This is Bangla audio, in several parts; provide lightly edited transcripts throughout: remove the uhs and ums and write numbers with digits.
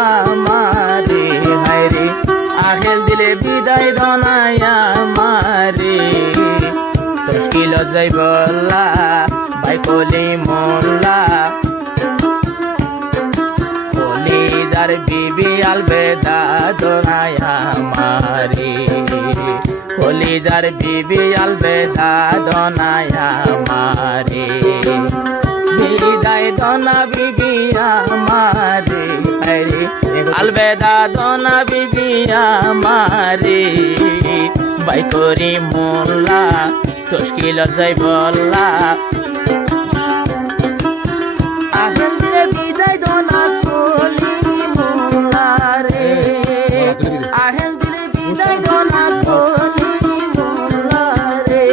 আমারে হায়রে আহেল দিলে বিদায় দনাই আমারে তশকিল যাইবল্লা ভাই কলি মোল্লা কলিজার বিবি আলবেদা দনাই আমারে কলিজার বিবি আলবেদা দনাই আমারে বিদায় দনা বিবি আমারে হায়রে আলবেদা দনা বিবি আমারে ভাই করি মোল্লা তশকিল যাইবল্লা আহেল দিলে বিদায় দনা কলি মোল্লা রে আহেল দিলে বিদায় দনা কলি মোল্লা রে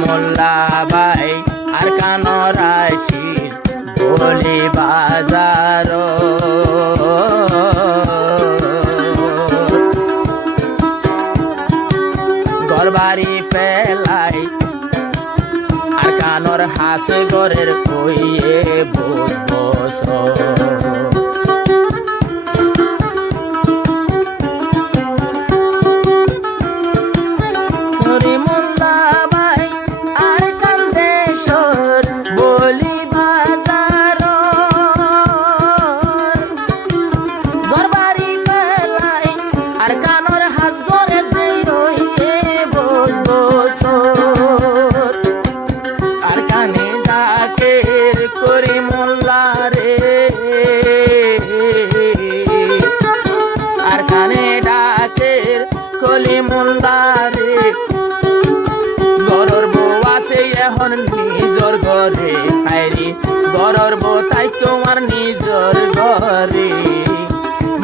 মোল্লা ভাই আর কানর আইসির বলি বাজার ঘরবাড়ি ফেলাই আর কানর হাস গরের কইয়ে বস আর কানে ডাকের করি মোল্লা রে আর কানে ডাকের কলি মোল্লা রে গরর বউ আছে এখন নিজর ঘরে হায়রি গরর বউ তাই তোমার নিজর ঘরে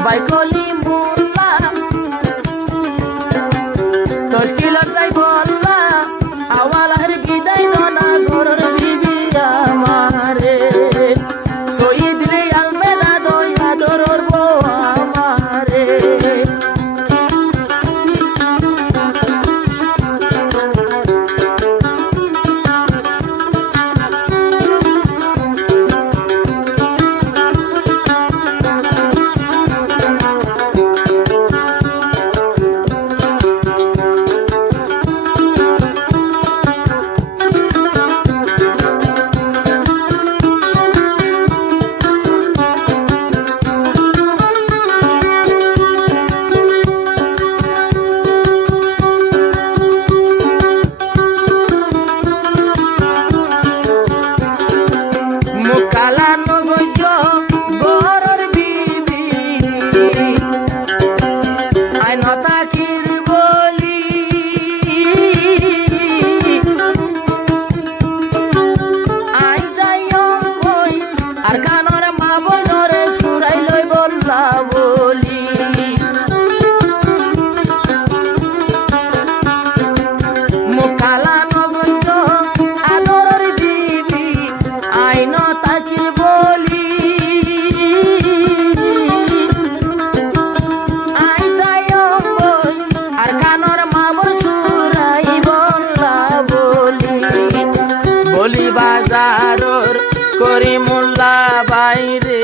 ভাই কলি মোল্লা তশকিল যাইবল্লা আওয়ালার বিদায় দনা গরর বিবি আমারে সই দিলে আলবেদা দয়া দরর বউ আমারে আর কানর মা বনরে সুরাই লই বল্লা বলি মুকালা নগঞ্জ আদরের বিবি আইন তাকির বলি আই যাই আর কানর মা বন সুরাই বল্লা বলি বলি বাজারর করি মোল্লা বাইরে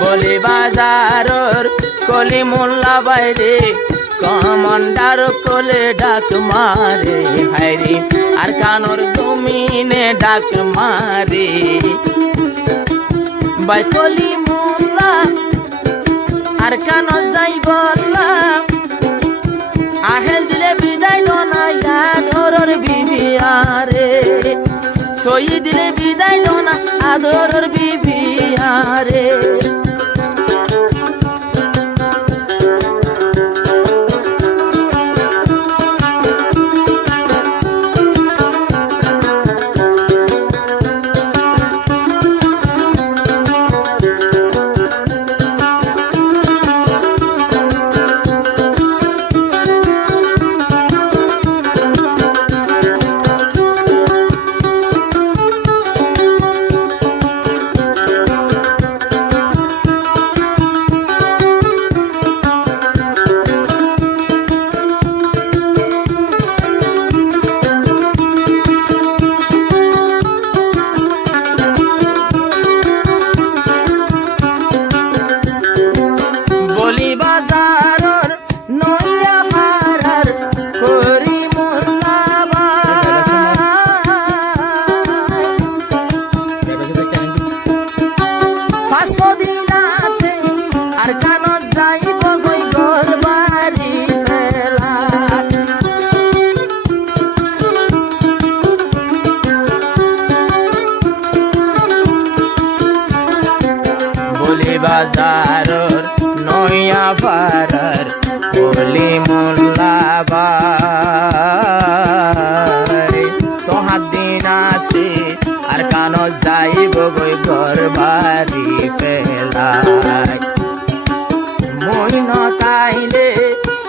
বলি বাজারর কলি মোল্লা বাইরে কমান্ডার কোলে ডাক মারে হায়রে আর কানর জমিনে ডাক মারে বাই কলি মোল্লা আর কান যাইবল্লা আহেল দিলে বিদায় দনা আদরর বিবি আরে সই দিলে বিদায় দনা আদরর বিবি আরে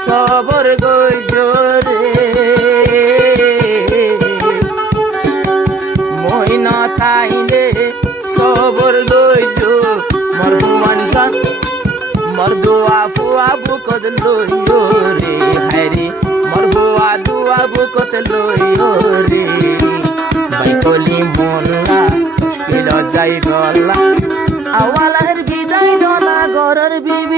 সবর গজরে মইনা তাইলে সবর গজ মরহুমান সান মরদুয়া ফুয়া বুকত লইও রে হায়রে মরহুয়া দুয়া বুকত লইও রে বাইকলি মোল্লা মুশকিল যাই গলা আওয়ালার বিদায় দলা গরর বিবি